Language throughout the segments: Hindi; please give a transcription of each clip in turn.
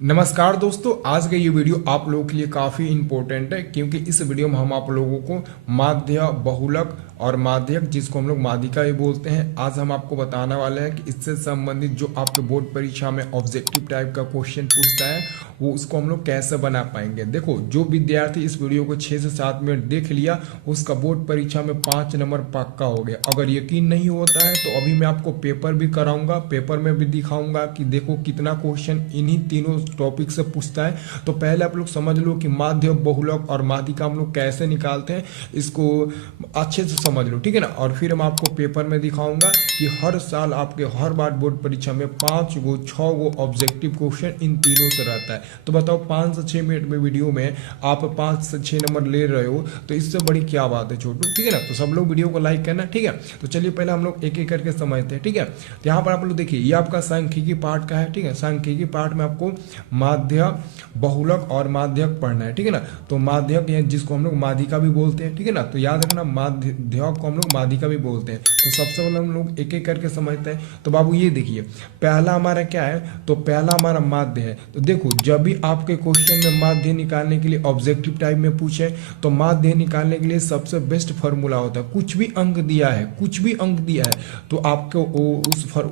नमस्कार दोस्तों, आज का ये वीडियो आप लोगों के लिए काफ़ी इम्पोर्टेंट है क्योंकि इस वीडियो में हम आप लोगों को माध्य, बहुलक और माध्यक, जिसको हम लोग माध्यिका भी बोलते हैं, आज हम आपको बताने वाले हैं कि इससे संबंधित जो आपके बोर्ड परीक्षा में ऑब्जेक्टिव टाइप का क्वेश्चन पूछता है वो उसको हम लोग कैसे बना पाएंगे। देखो, जो विद्यार्थी इस वीडियो को 6 से 7 मिनट देख लिया उसका बोर्ड परीक्षा में 5 नंबर पक्का हो गया। अगर यकीन नहीं होता है तो अभी मैं आपको पेपर भी कराऊंगा, पेपर में भी दिखाऊंगा कि देखो कितना क्वेश्चन इन्हीं तीनों टॉपिक से पूछता है। तो पहले आप लोग समझ लो कि माध्य, बहुलक और माध्यिका हम लोग कैसे निकालते हैं, इसको अच्छे से समझ लो, ठीक है ना। और फिर मैं आपको पेपर में दिखाऊंगा कि हर साल आपके हर बार बोर्ड परीक्षा में 5 गो 6 गो ऑब्जेक्टिव क्वेश्चन इन तीनों से रहता है। तो बताओ 5 से 6 मिनट में वीडियो में आप 5 से 6 नंबर ले रहे हो तो इससे बड़ी क्या बात है छोटू, ठीक है ना। तो सब लोग वीडियो को लाइक करना, ठीक है। तो चलिए पहले हम लोग एक एक करके समझते हैं, ठीक है। तो यहाँ पर आप लोग देखिए, ये आपका सांख्यिकी पार्ट का है, ठीक है। सांख्यिकी पार्ट में आपको माध्य, बहुलक और माध्यक पढ़ना है, ठीक है ना। तो माध्यक जिसको हम लोग माध्यिका भी बोलते हैं, ठीक है ना। तो याद रखना, माध्यक को हम लोग माध्यिका भी बोलते हैं। तो सबसे पहले हम लोग एक एक करके समझते हैं। तो बाबू ये देखिए, पहला हमारा क्या है, तो पहला हमारा माध्य है। तो देखो, जब भी आपके क्वेश्चन में माध्य निकालने के लिए ऑब्जेक्टिव टाइप में पूछे तो माध्य निकालने के लिए सबसे बेस्ट फॉर्मूला होता है, कुछ भी अंक दिया है, कुछ भी अंक दिया है तो आपको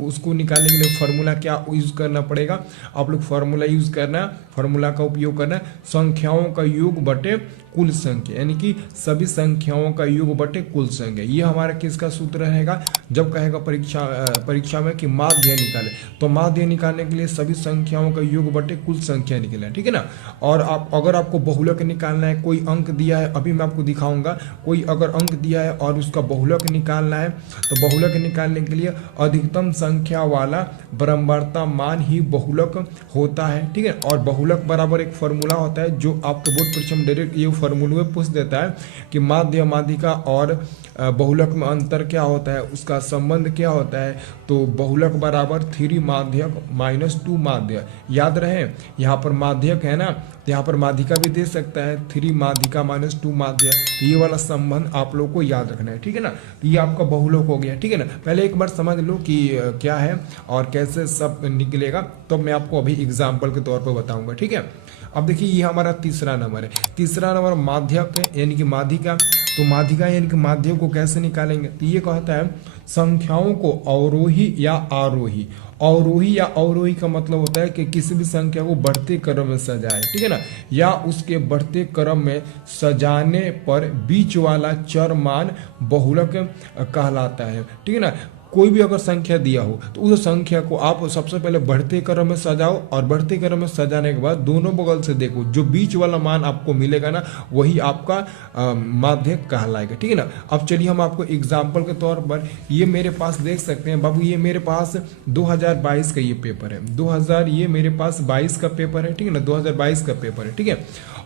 उसको निकालने के लिए फॉर्मूला क्या यूज करना पड़ेगा, आप लोग फॉर्मूला यूज करना, फॉर्मूला का उपयोग करना, संख्याओं का योग बटे कुल संख्या, यानी कि सभी संख्याओं का योग बटे कुल संख्या। ये हमारा किसका सूत्र रहेगा, जब कहेगा परीक्षा में कि माध्य निकाले तो माध्य निकालने के लिए सभी संख्याओं का योग बटे कुल संख्या निकले, ठीक है ना। और आप अगर आपको बहुलक निकालना है, कोई अंक दिया है, अभी मैं आपको दिखाऊंगा, कोई अगर अंक दिया है और उसका बहुलक निकालना है तो बहुलक निकालने के लिए अधिकतम संख्या वाला बराबरता मान ही बहुलक होता है, ठीक है। और बहुलक बराबर एक फॉर्मूला होता है जो आपके बोर्ड परीक्षा में डायरेक्ट ये फॉर्मूले पूछ देता है कि माध्य, माध्यिका और बहुलक में अंतर क्या होता है, उसका संबंध क्या होता है। तो बहुलक बराबर 3 माध्यक माइनस 2 माध्य, याद रहे यहाँ पर माध्यक है ना, तो यहाँ पर माध्यिका भी दे सकता है, 3 माध्यिका माइनस 2 माध्य। तो ये वाला संबंध आप लोग को याद रखना है, ठीक है ना। तो ये आपका बहुलक हो गया, ठीक है ना। पहले एक बार समझ लो कि क्या है और कैसे सब निकलेगा, तो मैं आपको अभी एग्जाम्पल के तौर पर बताऊंगा, ठीक है। अब देखिए, ये हमारा तीसरा नंबर है, तीसरा नंबर माध्यक है यानी कि माध्यिका। तो माध्यिका यानी कि माध्य को कैसे निकालेंगे, तो ये कहता है संख्याओं को अवरोही या आरोही, अवरोही या अवरोही का मतलब होता है कि किसी भी संख्या को बढ़ते क्रम में सजाए, ठीक है ना, या उसके बढ़ते क्रम में सजाने पर बीच वाला चर मान बहुलक कहलाता है, ठीक है ना। कोई भी अगर संख्या दिया हो तो उस संख्या को आप सबसे पहले बढ़ते क्रम में सजाओ और बढ़ते क्रम में सजाने के बाद दोनों बगल से देखो, जो बीच वाला मान आपको मिलेगा ना वही आपका माध्यक कहलाएगा, ठीक है ना। अब चलिए हम आपको एग्जाम्पल के तौर पर, ये मेरे पास देख सकते हैं बाबू, ये मेरे पास 2022 का ये पेपर है, 2000 ये मेरे पास 22 का पेपर है, ठीक है ना, 2022 का पेपर है, ठीक है।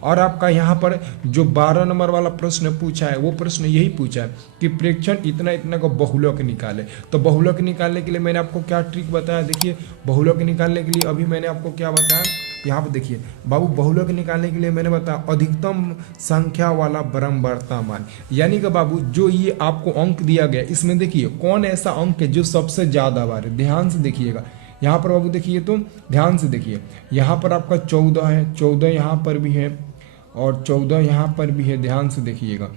और आपका यहाँ पर जो 12 नंबर वाला प्रश्न पूछा है वो प्रश्न यही पूछा है कि प्रेक्षण इतना इतना का बहुलक निकाले। तो बहुलक निकालने के लिए मैंने आपको क्या ट्रिक बताया, देखिए बहुलक निकालने के लिए अभी मैंने आपको क्या बताया, यहाँ पर देखिए बाबू, बहुलक निकालने के लिए मैंने बताया अधिकतम संख्या वाला बराबरता मान, यानी कि बाबू जो ये आपको अंक दिया गया इसमें देखिए कौन ऐसा अंक है जो सबसे ज्यादा बार है, ध्यान से देखिएगा। यहाँ पर बाबू देखिए, तो ध्यान से देखिए, यहाँ पर आपका 14 है, 14 यहाँ पर भी है और 14 यहाँ पर भी है, ध्यान से देखिएगा।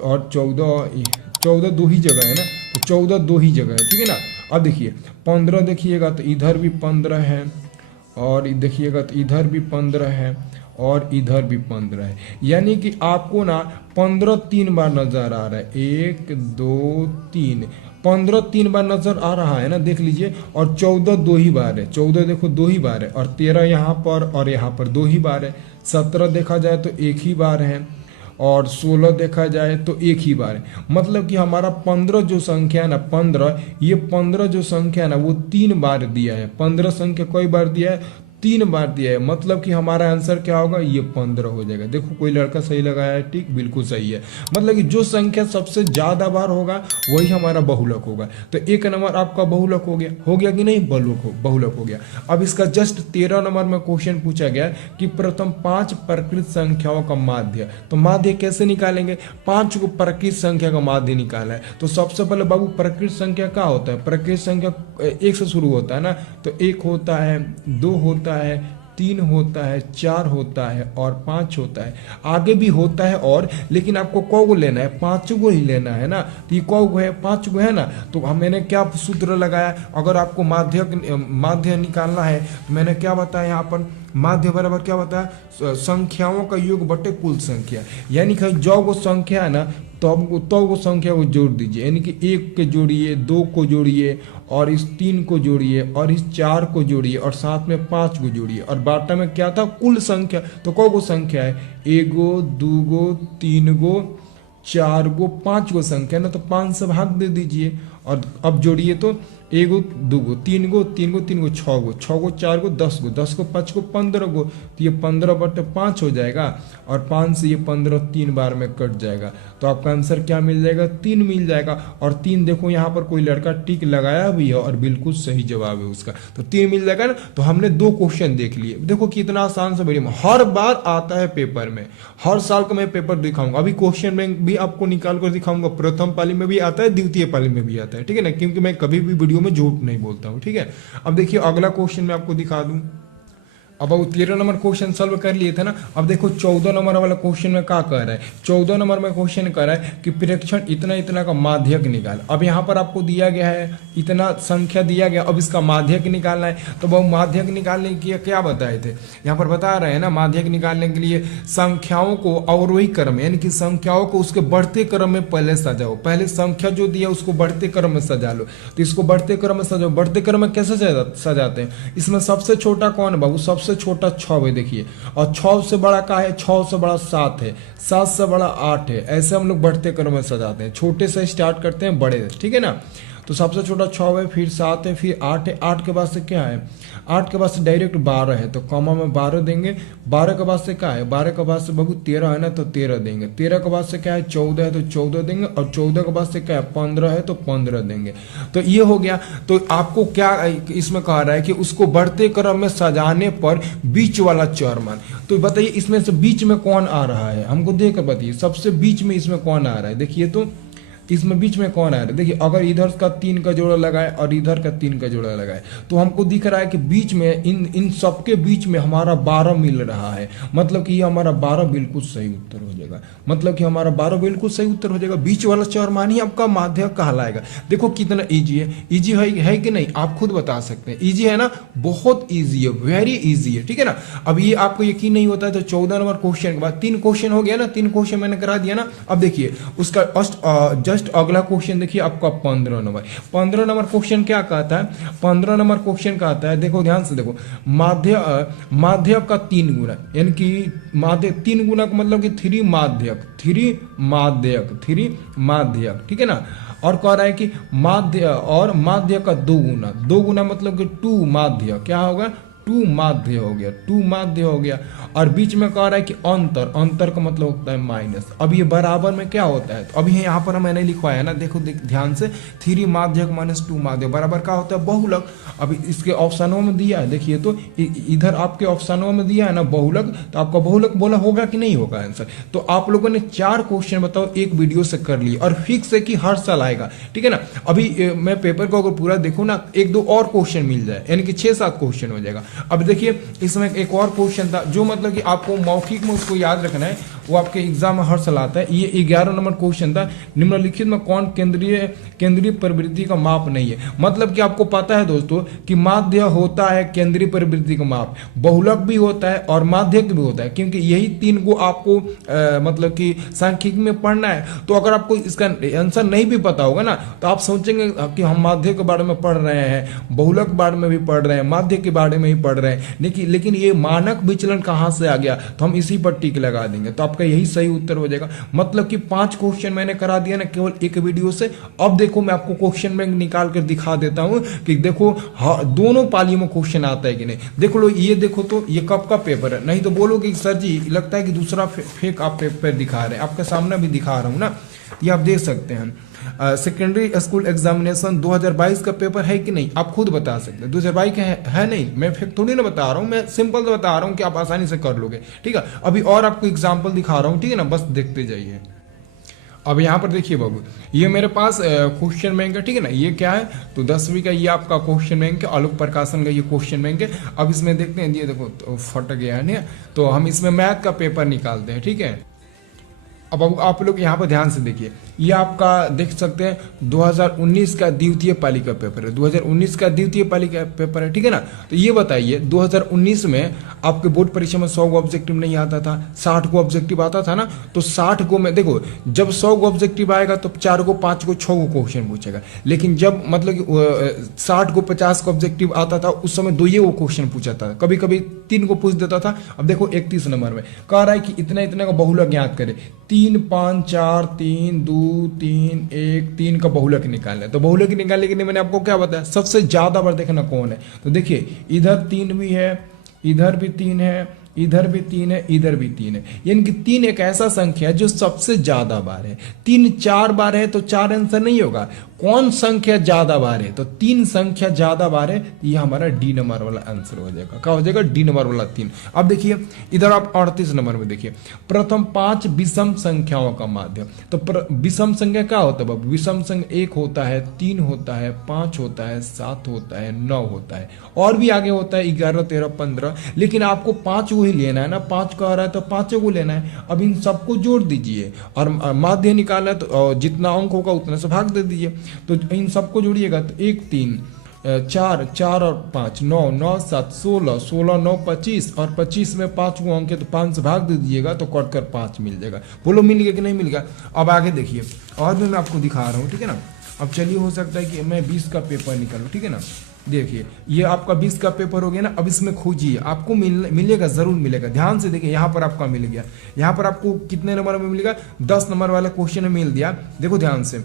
और 14 दो ही जगह है ना, तो 14 दो ही जगह है, ठीक है ना। अब देखिए 15 देखिएगा तो इधर भी 15 है और देखिएगा तो इधर भी 15 है और इधर भी 15 है, यानी कि आपको ना 15 3 बार नजर आ रहा है, 1 2 3, 15 3 बार नजर आ रहा है ना, देख लीजिए। और 14 दो ही बार है, 14 देखो दो ही बार है, और 13 यहाँ पर और यहाँ पर दो ही बार है, 17 देखा जाए तो एक ही बार है और 16 देखा जाए तो एक ही बार है। मतलब कि हमारा 15 जो संख्या है ना, 15, ये 15 जो संख्या है ना वो 3 बार दिया है, 15 संख्या कई बार दिया है, 3 बार दिया है, मतलब कि हमारा आंसर क्या होगा, ये 15 हो जाएगा। देखो कोई लड़का सही लगाया है, ठीक, बिल्कुल सही है। मतलब कि जो संख्या सबसे ज्यादा बार होगा वही हमारा बहुलक होगा। तो एक नंबर आपका बहुलक हो गया कि नहीं, बहुलक हो गया। अब इसका जस्ट 13 नंबर में क्वेश्चन पूछा गया कि प्रथम 5 प्रकृत संख्याओं का माध्य, तो माध्य कैसे निकालेंगे, 5 को प्रकृत संख्या का माध्य निकाला है। तो सबसे पहले बाबू प्रकृत संख्या क्या होता है, प्रकृत संख्या 1 से शुरू होता है ना, तो 1 होता है, 2 होता है, 3 होता है, 4 होता है और 5 होता है। आगे भी होता है और, लेकिन आपको कौ को लेना है, 5 को ही लेना है ना। तो ये कौ को है, 5 को है ना। तो मैंने क्या सूत्र लगाया, अगर आपको माध्य निकालना है तो मैंने क्या बताया यहाँ पर, माध्य बराबर क्या बताया, संख्याओं का योग बटे कुल संख्या। यानी कि जो वो संख्या है ना, तो वो संख्या को जोड़ दीजिए। यानी कि 1 को जोड़िए, 2 को जोड़िए और इस 3 को जोड़िए और इस 4 को जोड़िए और साथ में 5 को जोड़िए। और बाटा में क्या था, कुल संख्या। तो कौ को संख्या है, 1 गो, 2 गो, 3 गो, 4 गो, 5 गो संख्या ना। तो 5 से भाग दे दीजिए और अब जोड़िए। तो 1 गो, 2 गो, 3 गो, 3 गो, 3 गो, 6 गो, 6 गो, 4 गो, 10 गो, 10 को 5 को 15 गो। तो ये 15/5 हो जाएगा और 5 से ये 15 3 बार में कट जाएगा। तो आपका आंसर क्या मिल जाएगा, 3 मिल जाएगा। और 3 देखो यहाँ पर कोई लड़का टिक लगाया भी है और बिल्कुल सही जवाब है उसका, तो 3 मिल जाएगा ना। तो हमने 2 क्वेश्चन देख लिए। देखो कितना आसान सा वीडियो, हर बार आता है पेपर में, हर साल का मैं पेपर दिखाऊंगा। अभी क्वेश्चन बैंक भी आपको निकाल कर दिखाऊंगा, प्रथम पाली में भी आता है, द्वितीय पाली में भी आता है, ठीक है ना, क्योंकि मैं कभी भी वीडियो में झूठ नहीं बोलता हूँ, ठीक है। अब देखिए अगला क्वेश्चन मैं आपको दिखा दूं। अब वो 13 नंबर क्वेश्चन सॉल्व कर लिए थे ना। अब देखो 14 नंबर वाला क्वेश्चन में क्या कह रहा है, 14 नंबर में क्वेश्चन कह रहा है कि प्रेक्षण इतना इतना का माध्यक निकाल। अब यहाँ पर आपको दिया गया है इतना संख्या दिया गया, अब इसका माध्यक निकालना है। तो वो माध्यक निकालने के लिए क्या बताए थे, यहाँ पर बता रहे हैं ना, माध्यक निकालने के लिए संख्याओं को अवरोही क्रम, यानी कि संख्याओं को उसके बढ़ते क्रम में पहले सजाओ। पहले संख्या जो दिया उसको बढ़ते क्रम में सजा लो। तो इसको बढ़ते क्रम में सजाओ। बढ़ते क्रम में कैसे सजाते हैं, इसमें सबसे छोटा कौन है बाबू, सबसे छोटा 6 है देखिए। और 6 से बड़ा का है, 6 से बड़ा 7 है, 7 से बड़ा 8 है। ऐसे हम लोग बढ़ते क्रम में सजाते हैं, छोटे से स्टार्ट करते हैं बड़े, ठीक है ना। तो सबसे छोटा 6 है, फिर 7 है, फिर 8 है। 8 के बाद से क्या है, 8 के बाद से डायरेक्ट 12 है, तो कॉमा में 12 देंगे। 12 के बाद से क्या है, 12 के बाद से बाबू 13 है ना, तो 13 देंगे। 13 के बाद से क्या है, 14 है, तो 14 देंगे। और 14 के बाद से क्या है, 15 है, तो 15 देंगे। तो ये हो गया। तो आपको क्या इसमें कहा रहा है कि उसको बढ़ते क्रम में सजाने पर बीच वाला चर मान। तो बताइए इसमें से बीच में कौन आ रहा है, हमको देकर बताइए सबसे बीच में इसमें कौन आ रहा है। देखिए तो इसमें बीच में कौन आ रहा है, देखिए अगर इधर का 3 का जोड़ा लगाए और इधर का 3 का जोड़ा लगाए तो हमको दिख रहा है कि बीच में इन सबके बीच में हमारा 12 मिल रहा है। मतलब कि ये हमारा 12 बिल्कुल सही उत्तर हो जाएगा। मतलब कि हमारा 12 बिल्कुल सही उत्तर हो जाएगा। बीच वाला चर मान ही आपका माध्यक कहलाएगा। देखो कितना ईजी है, ईजी है कि नहीं आप खुद बता सकते हैं। ईजी है ना, बहुत ईजी है, वेरी ईजी है, ठीक है ना। अब ये आपको यकीन नहीं होता है तो 14 नंबर क्वेश्चन के बाद 3 क्वेश्चन हो गया ना, 3 क्वेश्चन मैंने करा दिया ना। अब देखिए उसका अगला क्वेश्चन देखिए आपका 15 नंबर। 15 नंबर क्वेश्चन क्या कहता है, 15 नंबर क्वेश्चन कहता है, देखो ध्यान से देखो, माध्यक का 3 गुना, यानी कि माध्य 3 गुना का मतलब कि 3 माध्यक, 3 माध्यक, ठीक है ना। और कह रहा है कि माध्य का 2 गुना, 2 गुना मतलब कि 2 माध्य, क्या होगा, 2 माध्य हो गया, 2 माध्य हो गया। और बीच में कह रहा है कि अंतर का मतलब होता है माइनस। अब ये बराबर में क्या होता है, तो अभी यहाँ पर मैंने लिखवाया ना, देखो ध्यान से, 3 माध्यक माइनस 2 माध्य बराबर क्या होता है, बहुलक। अभी इसके ऑप्शनों में दिया है, देखिए तो इधर आपके ऑप्शनों में दिया है ना बहुलक, तो आपका बहुलक बोला होगा कि नहीं होगा आंसर। तो आप लोगों ने 4 क्वेश्चन बताओ एक वीडियो से कर लिए और फिक्स है कि हर साल आएगा, ठीक है ना। अभी मैं पेपर को अगर पूरा देखूँ ना, 1-2 और क्वेश्चन मिल जाए, यानी कि 6-7 क्वेश्चन हो जाएगा। अब देखिए इसमें एक और क्वेश्चन था जो मतलब कि आपको मौखिक में उसको याद रखना है, वो आपके एग्जाम में हर साल आता है। ये 11 नंबर क्वेश्चन था, निम्नलिखित में कौन केंद्रीय प्रवृत्ति का माप नहीं है। मतलब कि आपको पता है दोस्तों कि माध्य होता है केंद्रीय प्रवृत्ति का माप, बहुलक भी होता है और माध्यक भी होता है, क्योंकि यही 3 को आपको मतलब कि सांख्यिकी में पढ़ना है। तो अगर आपको इसका आंसर नहीं भी पता होगा ना, तो आप सोचेंगे कि हम माध्य के बारे में पढ़ रहे हैं, बहुलक के बारे में भी पढ़ रहे हैं, माध्य के बारे में ही पढ़ रहे हैं, लेकिन ये मानक विचलन कहाँ से आ गया, तो हम इसी पर टिक लगा देंगे। तो आपका यही सही उत्तर हो जाएगा। मतलब कि 5 क्वेश्चन मैंने करा दिया ना केवल एक वीडियो से। अब देखो मैं आपको क्वेश्चन बैंक निकाल कर दिखा देता हूं कि देखो दोनों पालियों में क्वेश्चन आता है कि नहीं। देखो लो, ये देखो तो ये कब का पेपर है, नहीं तो बोलोगे सर जी लगता है कि दूसरा फेक आप पेपर दिखा रहे हैं। आपके सामने भी दिखा रहा हूं ना, ये आप देख सकते हैं। सेकेंडरी स्कूल एग्जामिनेशन 2022 का पेपर है कि नहीं आप खुद बता सकते हैं। 2022 का है नहीं, मैं फिर थोड़ी ना बता रहा हूँ, मैं सिंपल तो बता रहा हूँ कि आप आसानी से कर लोगे, ठीक है। अभी और आपको एग्जाम्पल दिखा रहा हूँ, ठीक है ना, बस देखते जाइए। अब यहाँ पर देखिए बाबू, ये मेरे पास क्वेश्चन बैंक है, ठीक है ना। ये क्या है, तो 10वीं का ये आपका क्वेश्चन बैंक है, आलोक प्रकाशन का ये क्वेश्चन बैंक है। अब इसमें देखते हैं, ये देखो तो फट गया है ना, तो हम इसमें मैथ का पेपर निकालते हैं, ठीक है। अब आप लोग यहाँ पर ध्यान से देखिए, ये आपका देख सकते हैं 2019 का द्वितीय पाली का पेपर है, 2019 का द्वितीय पाली का पेपर है, ठीक है ना। तो ये बताइए 2019 में आपके बोर्ड परीक्षा में 100 को ऑब्जेक्टिव नहीं आता था, 60 को ऑब्जेक्टिव आता था ना। तो 60 को में देखो, जब 100 को ऑब्जेक्टिव आएगा तो 4 को 5 को 6 को क्वेश्चन पूछेगा। लेकिन जब मतलब कि 60 को 50 का ऑब्जेक्टिव आता था, उस समय 2 ही वो क्वेश्चन पूछा था, कभी कभी 3 को पूछ देता था। अब देखो 31 नंबर में कह रहा है कि इतना इतना का बहुलक ज्ञात करे, 3 5 4 3 2 3 1 3 का बहुलक निकालना है। तो बहुलक निकालने के लिए मैंने आपको क्या बताया, सबसे ज्यादा बार देखना कौन है। तो देखिए इधर 3 भी है, इधर भी 3 है, इधर भी 3 है, इधर भी 3 है। यानी कि 3 एक ऐसा संख्या है जो सबसे ज्यादा बार है। 3 4 बार है तो 4 आंसर नहीं होगा। कौन संख्या ज्यादा बार है, तो 3 संख्या ज्यादा बार है, ये हमारा डी नंबर वाला आंसर हो जाएगा। क्या हो जाएगा, डी नंबर वाला 3। अब देखिए इधर आप 38 नंबर में देखिए, प्रथम 5 विषम संख्याओं का माध्य। तो विषम संख्या क्या होता है बाबू, विषम संख्या 1 होता है, 3 होता है, 5 होता है, 7 होता है, 9 होता है, और भी आगे होता है 11 13 15। लेकिन आपको 5 को ही लेना है ना, 5 का आ रहा है तो 5 को लेना है। अब इन सबको जोड़ दीजिए और माध्य निकालना है, तो जितना अंक होगा उतना से भाग दे दीजिए। तो इन सबको जोड़िएगा तो 1 3 4 4 और 5 9 9 7 16 16 9 25, और 25 में 5 को अंक है तो 5 से भाग दे दीजिएगा तो कट कर 5 मिल जाएगा। बोलो मिल गया कि नहीं मिल गया। अब आगे देखिए, और भी मैं आपको दिखा रहा हूँ, ठीक है ना। अब चलिए, हो सकता है कि मैं 20 का पेपर निकालूँ, ठीक है ना। देखिए ये आपका 20 का पेपर हो गया ना। अब इसमें खोजिए, आपको मिलेगा, जरूर मिलेगा। ध्यान से देखिए, यहाँ पर आपका मिल गया, यहाँ पर आपको कितने नंबर में मिलेगा, 10 नंबर वाला क्वेश्चन में मिल दिया। देखो ध्यान से,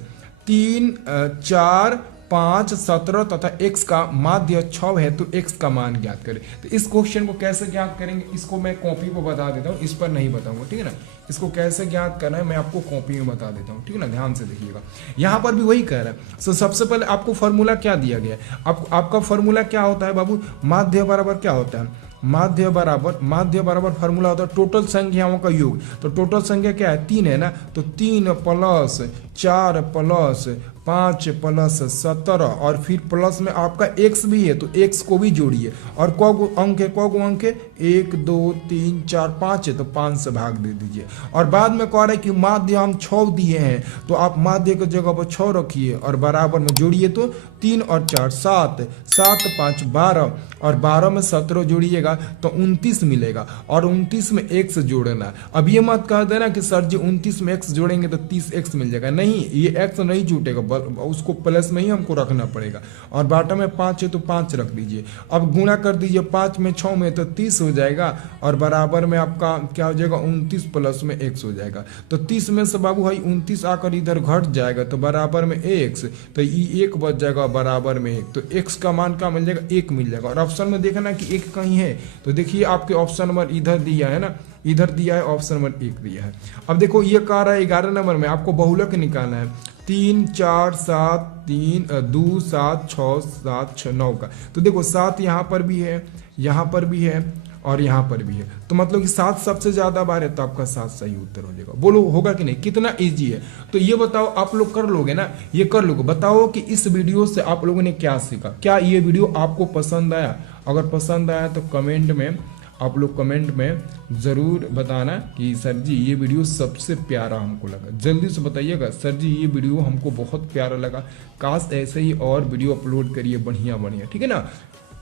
3 4 5 17 तथा x का माध्य 6 है, तो x का मान ज्ञात करें। तो इस क्वेश्चन को कैसे ज्ञात करेंगे, इसको मैं कॉपी पर बता देता हूँ, इस पर नहीं बताऊंगा, ठीक है ना। इसको कैसे ज्ञात करना है मैं आपको कॉपी में बता देता हूँ, ठीक है ना। ध्यान से देखिएगा, यहाँ पर भी वही कह रहा है। तो सबसे पहले आपको फॉर्मूला क्या दिया गया है, आपका फॉर्मूला क्या होता है बाबू, माध्य बराबर क्या होता है, माध्य बराबर फार्मूला होता है टोटल संख्याओं का योग। तो टोटल संख्या क्या है, 3 है ना। तो 3 प्लस 4 प्लस 5 प्लस 17, और फिर प्लस में आपका x भी है तो x को भी जोड़िए। और को अंक है, को अंक है 1 2 3 4 5 है तो 5 से भाग दे दीजिए। और बाद में कह रहा है कि माध्य हम 6 दिए हैं, तो आप माध्य की जगह पर 6 रखिए और बराबर में जोड़िए। तो 3 और 4 7, 7 5 12, और 12 में 17 जोड़िएगा तो 29 मिलेगा, और 29 में x जोड़ना। अब ये मत कह देना कि सर जी 29 में x जोड़ेंगे तो 30x मिल जाएगा, नहीं, ये x नहीं जुटेगा, उसको प्लस में ही हमको रखना पड़ेगा। और बाटा में 5 है तो 5 रख दीजिए। अब गुणा कर दीजिए 5 में 6 में तो 30 हो जाएगा, और बराबर में आपका क्या हो जाएगा 29 प्लस में x हो जाएगा। तो 30 में से बाबू भाई 29 आकर इधर घट जाएगा तो बराबर में x, तो ये 1 बच जाएगा बराबर में 1, तो x का मान क्या मिल जाएगा, 1 मिल जाएगा। और ऑप्शन में देखना कि 1 कहीं है, तो देखिए आपके ऑप्शन नंबर इधर दिया है ना, इधर दिया है, ऑप्शन नंबर 1 दिया है। अब देखो ये कह रहा है 11 नंबर में आपको बहुलक निकालना है, 3 4 7 3 2 7 6 7 6 9 का। तो देखो 7 यहाँ पर भी है, यहाँ पर भी है, और यहाँ पर भी है, तो मतलब कि 7 सबसे ज्यादा बार है, तो आपका 7 सही उत्तर हो जाएगा। बोलो होगा कि नहीं, कितना इजी है। तो ये बताओ आप लोग कर लोगे ना, ये कर लोगे। बताओ कि इस वीडियो से आप लोगों ने क्या सीखा, क्या ये वीडियो आपको पसंद आया। अगर पसंद आया तो कमेंट में आप लोग कमेंट में ज़रूर बताना कि सर जी ये वीडियो सबसे प्यारा हमको लगा। जल्दी से बताइएगा सर जी ये वीडियो हमको बहुत प्यारा लगा, काश ऐसे ही और वीडियो अपलोड करिए बढ़िया बढ़िया, ठीक है ना।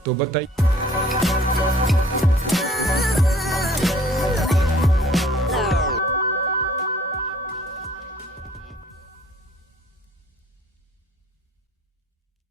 तो बताइए।